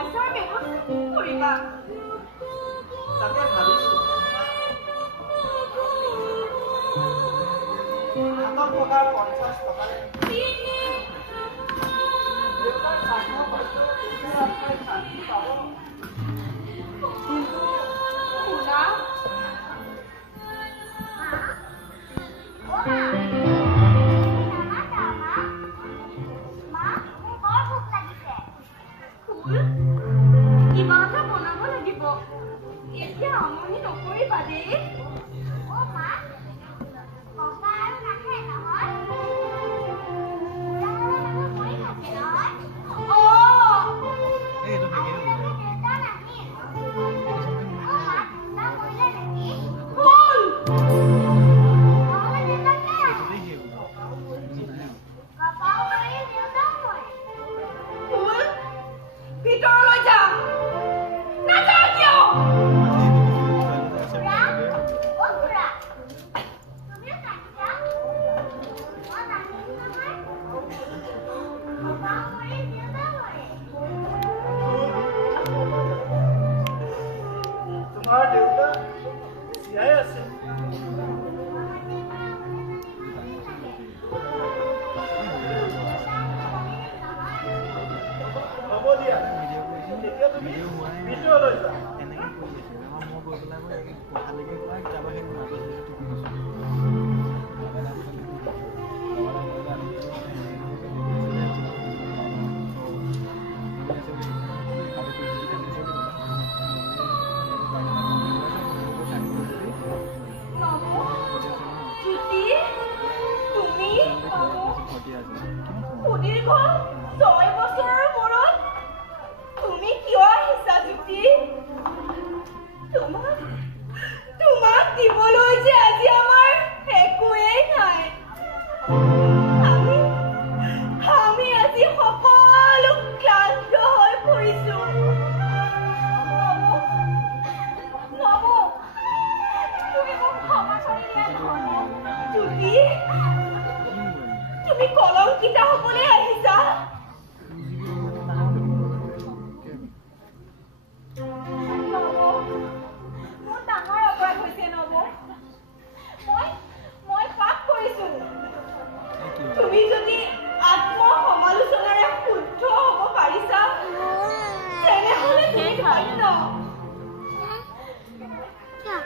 পইচাৰ ব্যৱস্থা কি কৰিবা তাকে ভাবিছো হাতত থকা 50 টকাৰে দেউতাৰ স্বাস্থ্য পৰীক্ষা শান্তি পাব কিন্তু শুনা কিবা এটা বনাব লাগিব এতিয়া আমনি নকৰিবা দেই তুমি কলংকিতা হ'বলৈ আহিছা মোৰ ডাঙৰ অপৰাধ হৈছে নব মই পাপ কৰিছো তুমি যদি আত্মসমালোচনাৰে শুদ্ধ হ'ব পাৰিছা তেনেহ'লে তুমি ধন্য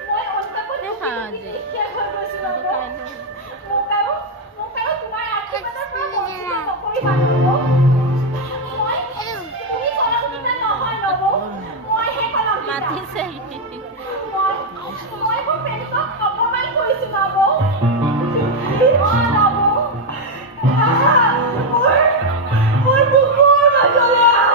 মই অন্তাপত শিক্ষা হৈ গৈছো নব মোক আৰু তোমাৰ আশীৰ্বাদৰ পৰা বঞ্চিত নকৰিবা নব তুমি কলংকিতা নহয় নব মইহে কলংকিতা মই মোৰ প্ৰেমিকক অপমান কৰিছো নব মোৰ বুকুৰ মাজলৈ আহা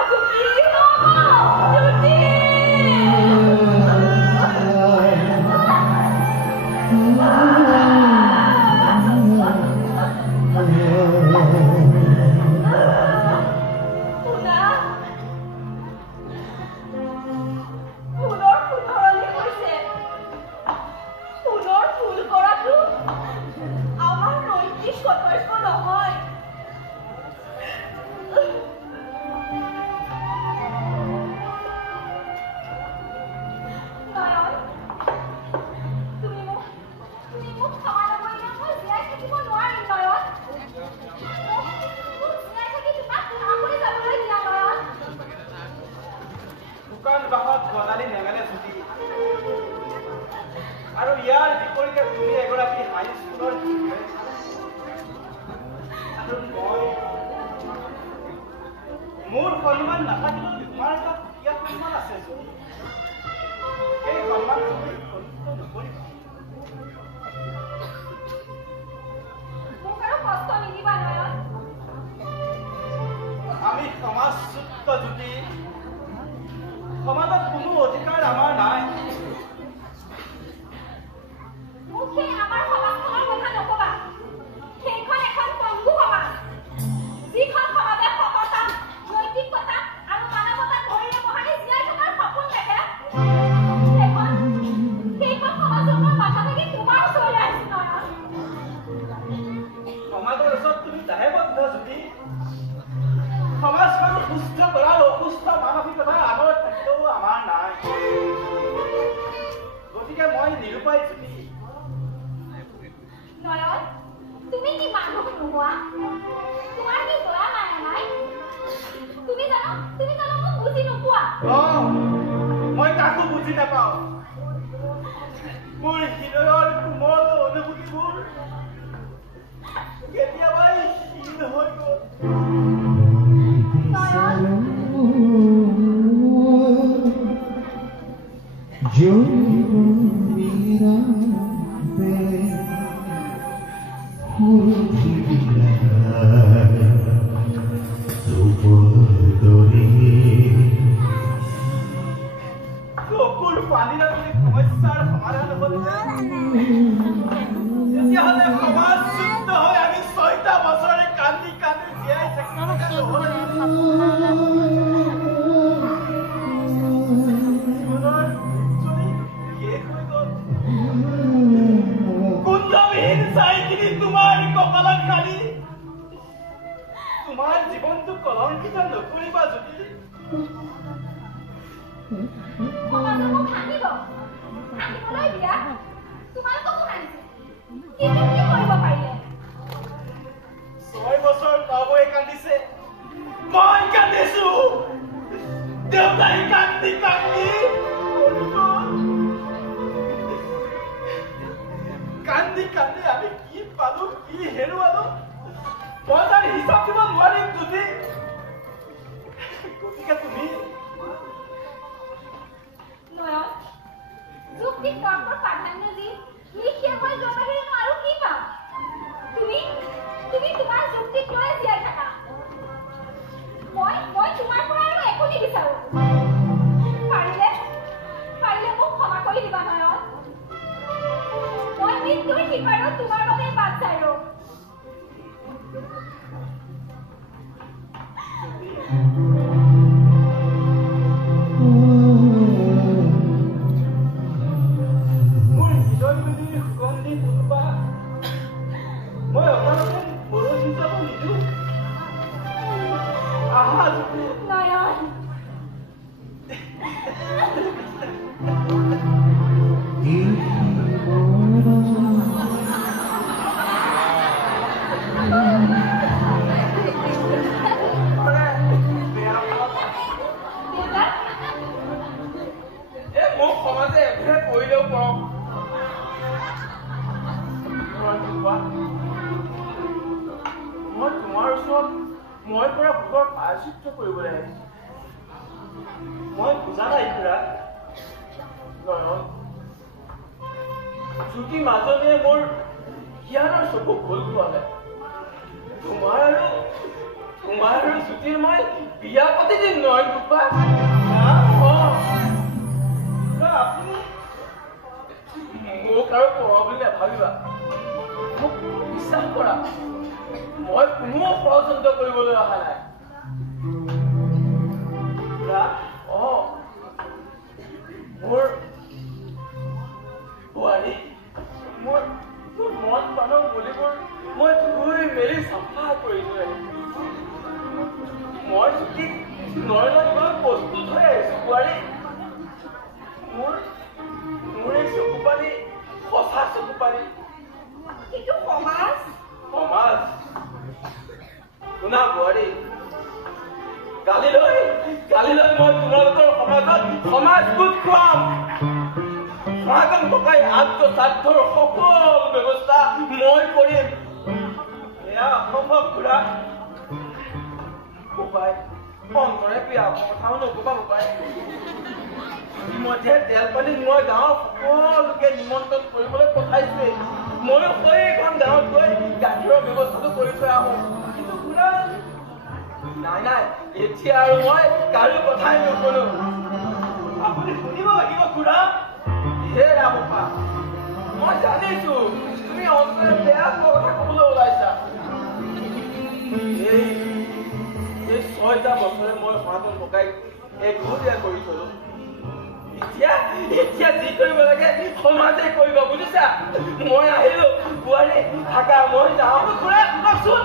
জুতি আৰু ইয়াৰ বিপৰীতে তুমি এগৰাকী হাই স্কুলৰ আৰু মই মোৰ সন্মান নাথাকিলেও তোমাৰ এটা সুকীয়া সন্মান আছে এই সন্মান তুমি নকৰিবা মোক আৰু কষ্ট নিদিবা নয়ন আমি সমাজযুক্ত জ্যোতি সমাজত কোনো অধিকাৰ আমাৰ নাই মুখে আমাৰ সমাজখনৰ কথা নকবা সেইখন এখন পংগু সমাজ যিখন সমাজে সততা নৈতিকতা আৰু মানৱতা ধৰিলে মহানে জীয়াই থকাৰ সপোন দেখে সেইখন সমাজৰ মাথা থাকি তোমাৰ ওচৰলৈ আহিছো নয়ন সমাজৰ ওচৰত তুমি দায়বদ্ধ জ্যোতি সমাজখন সুস্থ কৰাৰ অসুস্থ মানসিকতাৰ গতিকে মই নিৰুপায় তুমি নয়ন তুমি কি মানুহ নোহোৱা তোমাৰ কি দয়া মায়া নাই তুমি জানো মোক বুজি নোপোৱা মই কাকো বুজি নাপাওঁ মোৰ হৃদয়ৰ কোমল অনুভূতিবোৰ কেতিয়াবাই শীল হৈ গ'ল जो मेरा চকুৰ পানীৰে যদি সমস্যাৰ সমাধান হ'ল তেতিয়াহ'লে সমাজ শুদ্ধ হৈ আমি ৬টা বছৰে কান্দি কান্দি জীয়াই থাকিম তোমাৰ জীৱনটো কলংকিত নকৰিবা যদি আনিবলৈ দিয়া তোমালোকক আনিছে কি কৰিব পাৰিলে 6 বছৰ বাবুৱে কান্দিছে মই কান্দিছো দেউতাই কান্দি কান্দি কান্দি কান্দি আমি কি পালো কি হেৰুৱালো মই তাৰ হিচাপ দিব নোৱাৰিম যদি গতিকে তুমি নয়ন যুক্তিক তৰ্কৰ প্ৰাধান্য দি লিখিয়াকৈ যোৱা বাহিৰেনো আৰু কি পাম তুমি তোমাৰ যুক্তিক লৈ জীয়াই থাকা মই তোমাৰ পৰা আৰু একো নিবিচাৰো পাৰিলে মোক ক্ষমা কৰি দিবা নয়ন মই মৃত্যুৰ সিপাৰত তোমাৰ বাবে বাট চাই ৰওঁ মোৰ হৃদয়বিধিৰ সুগন্ধি ফুলপা মই অকণতে মৰহি যাব নিদিওঁ আহা যদি নয়ন মোক সমাজে এভে কৰিলেও পাওঁ মই তোমাৰ ওচৰত মই পৰা ভোগৰ প্ৰায়শ্চিত্ত কৰিবলৈ আহিছো মই বুজা নাই খুৰা নয়ন জ্যোতি মাজনীয়ে মোৰ জ্ঞানৰ চকু ভুল খোৱালে তোমাৰ আৰু জ্যোতিৰ মই বিয়া পাতি দিম নয়ন বোপা আপুনি মোক আৰু পঢ় বুলি নাভাবিবা মোক বিশ্বাস কৰা মই কোনো ষড়যন্ত্ৰ কৰিবলৈ অহা নাই মোৰ বোৱাৰী মোৰ মন প্ৰাণৰ মলিবোৰ মই ধুই মেলি চাফা কৰি থৈ আহিছো মই যদি নয়নত গৈ প্ৰস্তুত হৈ আহিছো বোৱাৰী মোৰ এই চকু পানী সঁচা চকু পানী কিন্তু সমাজ শুনা বোৱাৰী কালিলৈ মই তোমালোকৰ সমাজ গোট খুৱাম সনাতন ককাই আত্মস্বাৰ্থৰ সকলো ব্যৱস্থা মই কৰিম এয়া অসম্ভৱ খুৰা বোপাই অন্তৰে প্ৰিয়া কথাও নকবা বোপাই ইতিমধ্যে তেল পানী মই গাঁৱৰ সকলোকে নিমন্ত্ৰণ কৰিবলৈ পঠাইছোৱেই ময়ো সেইখন গাঁৱত গৈ গাখীৰৰ ব্যৱস্থাটো কৰি থৈ আহোঁ কিন্তু খুৰা নাই এতিয়া আৰু মই কাৰো কথাই নুশুনো আপুনি শুনিব লাগিব খুৰা হে ৰামপা মই জানিছো তুমি অন্তৰে বেয়া কথা কবলৈ ওলাইছা এই 6টা বছৰে মই সনাতন ককাইক এঘৰীয়া কৰি থলো এতিয়া যি কৰিব লাগে সমাজে কৰিব বুজিছা মই আহিলো বোৱাৰী থাকা মই যাওঁ খুৰা কওকচোন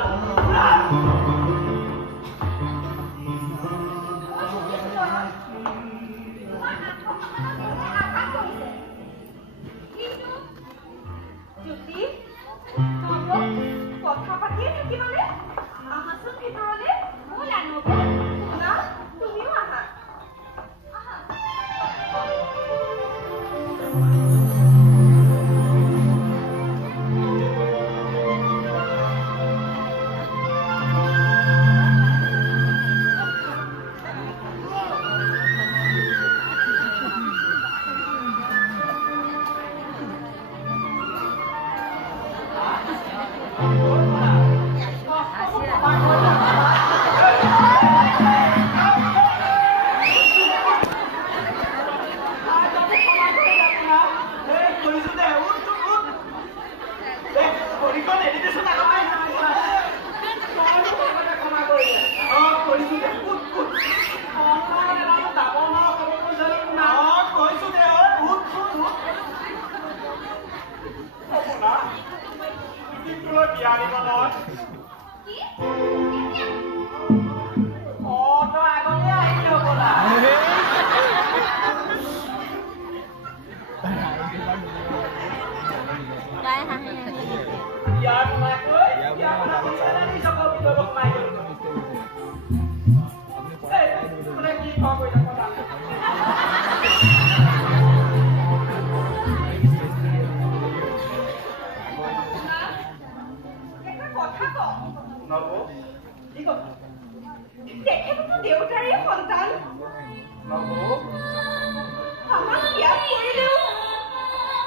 তোমাৰে সন্তান নবৌ আমাক ত্যাগ কৰিলেও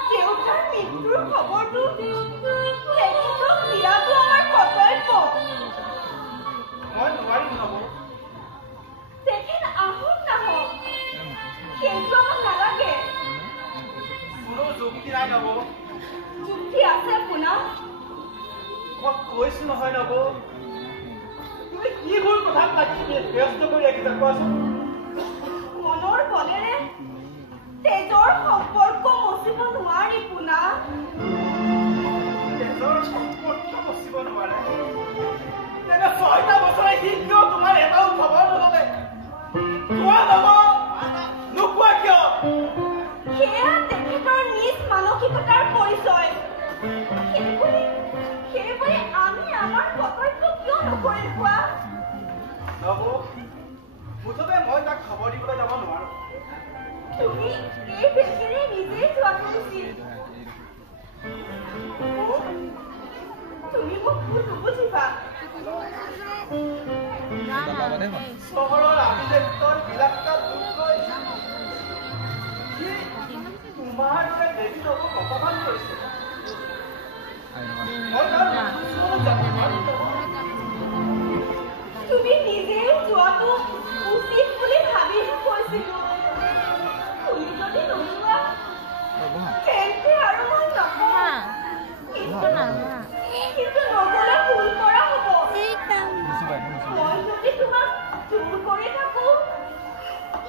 দেউতাৰ মৃত্যুৰ খবৰটো তেখেতক দিয়াটো আমাৰ কৰ্তব্য মই নোৱাৰিম নবৌ তেখেত আহক নাহক সেইটো আমাক নালাগে কোনো যুক্তি নাই নবৌ যুক্তি আছে পুনম মই কৈছো নহয় নবৌ তুমি কিবোৰ কথাত লাগি ব্যস্ত কৰি ৰাখিছা কোৱাচোন মনৰ বলেৰে তেজৰ সম্পৰ্ক মচিব নোৱাৰি পুনা তেজৰ সম্পৰ্ক মচিব নোৱাৰে তেনে 6টা বছৰে সি কিয় তোমাৰ এটাও খবৰ নল'লে কোৱা নবৌ নোকোৱা কিয় সেয়া তেখেতৰ নিজ মানসিকতাৰ পৰিচয় সেইবুলি আমি আমাৰ কৰ্তব্য কিয় নকৰিম কোৱা নবৌ মুঠতে মই তাক খবৰ দিবলৈ যাব নোৱাৰো তুমি এই বেগেৰে নিজেই যোৱাটো উচিত তুমি মোক ভুল নুবুজিবা চহৰৰ আভিজাত্যৰ বিলাসিতা দূৰ কৰি সি তোমাৰ দৰে দেৱী নবৌক অপমান কৰিছে মই তাৰ কিছুমানো জানো তুমি নিজেই যোৱাটো উচিত বুলি ভাবিহে কৈছিলো তুমি যদি নোযোৱা তেন্তে আৰু মই নকওঁ কিন্তু নগলে ভুল কৰা হ'ব মই যদি তোমাক জোৰ কৰি থাকো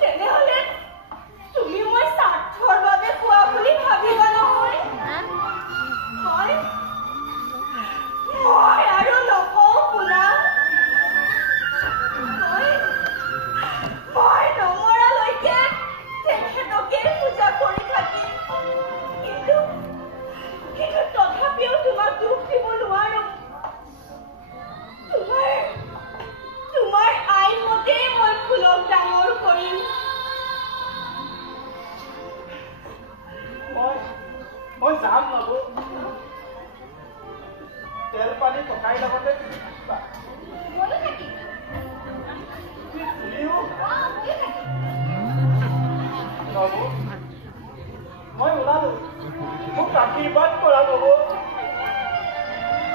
তেনেহলে তুমি মই স্বাৰ্থৰ বাবে কোৱা বুলি ভাবিবা নহয় মই আৰু নকওঁ শুনা মই নমৰালৈকে তেখেতকে পূজা কৰি থাকিম কিন্তু তথাপিও তোমাক দুখ দিব নোৱাৰো তোমাৰ আইন মতেই মই ফুলক ডাঙৰ কৰিম মই যাম নবৌ তেল পানী ককাইৰ লগতে ময়ো থাকিম তুমিও ময়ো থাকিম নবৌ মই ওলালো মোক আশীৰ্বাদ কৰা নবৌ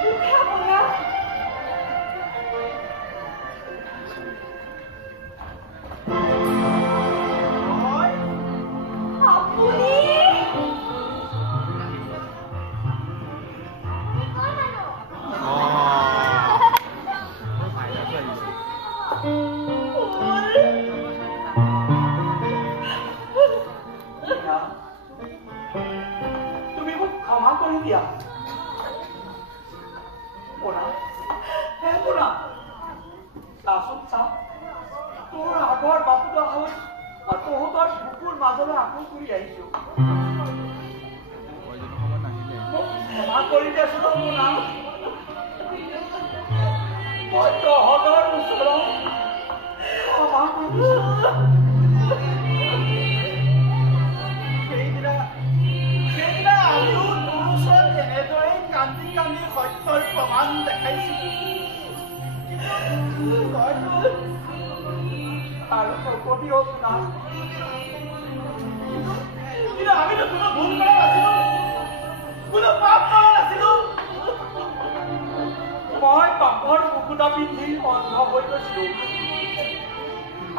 উঠা বনা আপুনি তুমি মোক ক্ষমা কৰি দিয়া তোৰ আগৰ বাপুটো হ'ল তহঁতৰ বুকুৰ মাজলৈ আকৌ ঘূৰি আহিছো মোক ক্ষমা কৰি দিয়াচোন শুনা মই তহঁতৰ ওচৰত ক্ষমা কৰিছো সেইদিনা আমিও তোৰ ওচৰত এনেদৰেই কান্দি কান্দি সত্যৰ প্ৰমাণ দেখাইছিলো আৰু নকবি শুনা কিন্তু আমিতো কোনো ভুল কৰা নাছিলো কোনো পাপ কৰা নাছিলো মই পাপৰ মুকুতা পিন্ধি অন্ধ হৈ গৈছিলো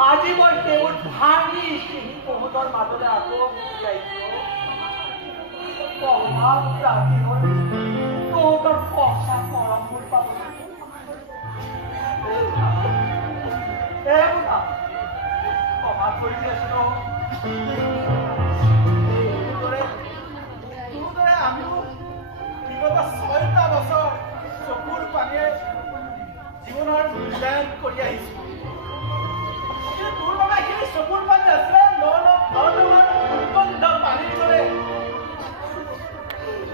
আজি মই সেইবোৰ ভাঙি তহঁতৰ মাজলৈ আকৌ ঘূৰি আহিছো তহঁতৰ সঁচা পৰমবোৰ পাব ক্ষমা কৰি দিয়াছো তোৰ দৰে আমিও বিগত 6টা বছৰ চকুৰ পানীয়ে জীৱনৰ মূল্যায়ন কৰি আহিছো কিন্তু তোৰ বাবে সেইখিনি চকুৰ পানী আছিলে দুৰ্গন্ধ পানীৰ দৰে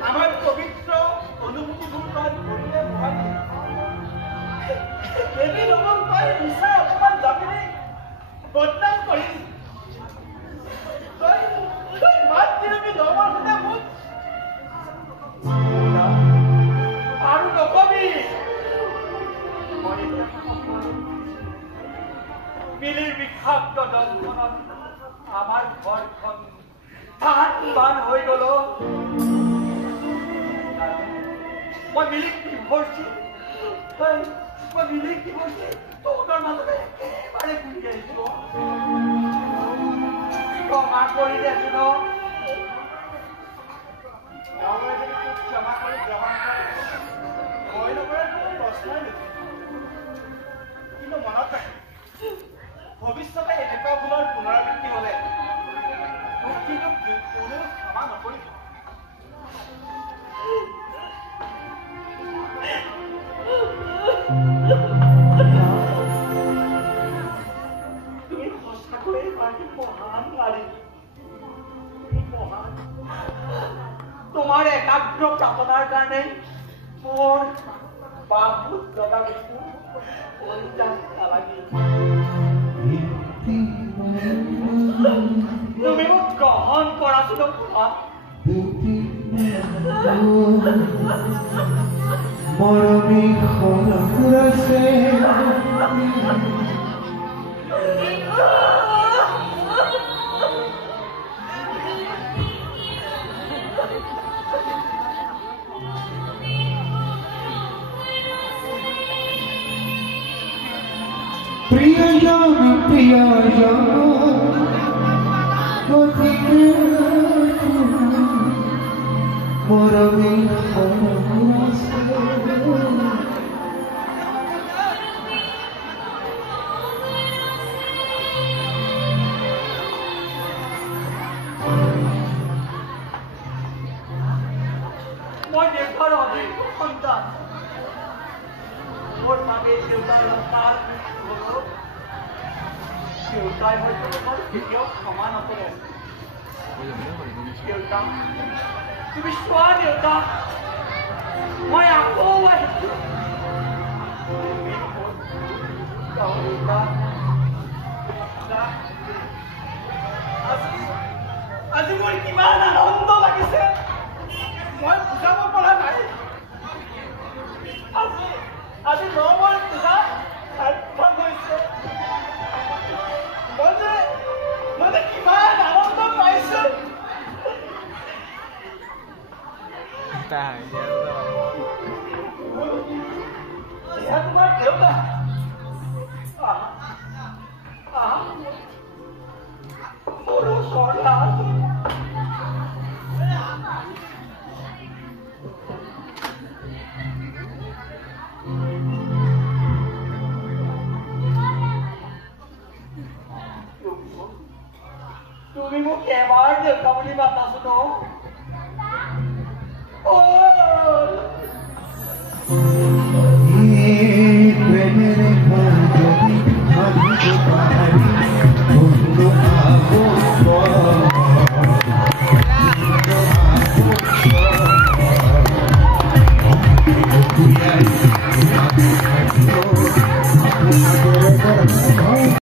আমাৰ পবিত্ৰ অনুভূতিবোৰ তই কৰিলে নোৱাৰি দেৱী নবৌক তই মিছা অপমান জাপিনি বদনাম কৰি তই মাত দিবি নবৰ সৈতে মোক আৰু নকবি মিলিৰ বিষাক্ত দংশনত আমাৰ ঘৰখন টান হৈ গ'ল। মই মিলিক দিৱৰ্চি তহঁতৰ মাজতে একেবাৰে ঘূৰি আহিছো। ক্ষমা কৰি দিয়াছো ন ক্ষমা কৰি গ্ৰহণ মই নকৰে প্ৰশ্নই নেকি, কিন্তু মনত ৰাখি ভৱিষ্যতে এনেকুৱা ভুলৰ পুনৰাবৃত্তি হলে মোক কিন্তু কোনো ক্ষমা নকৰিব। তুমি সঁচাকৈয়ে এগৰাকী মহান নাৰী, মহান। তোমাৰ একাগ্ৰ প্ৰাৰ্থনাৰ কাৰণে মোৰ বাহুত লগা বস্তু নালাগিল। তুমি মোক গ্ৰহণ কৰাছো মৰমী সৰসে প্ৰিয়জন মৰমী মই দেশৰ অযোগ্য সন্তান। মোৰ বাবে দেউতাৰ ৰক্ষাৰ দেউতাই হয়তো মোৰ কেতিয়াও ক্ষমা নকৰে। দেউতা তুমি চোৱা দেউতা, মই আকৌ আহিছো। আজি মোৰ কিমান আনন্দ লাগিছে মই বুজাব পৰা নাই। আজি নৱৰ পূজা সাৰ্থক হৈছে। মই কিমান আনন্দ পাইছো। তোমাৰ দেউতা মোৰ ওচৰলৈ আছে। তুমি মোক এবাৰ দেউতা বুলি মাতাছো ন। প্ৰেমেৰ ঘৰ যদি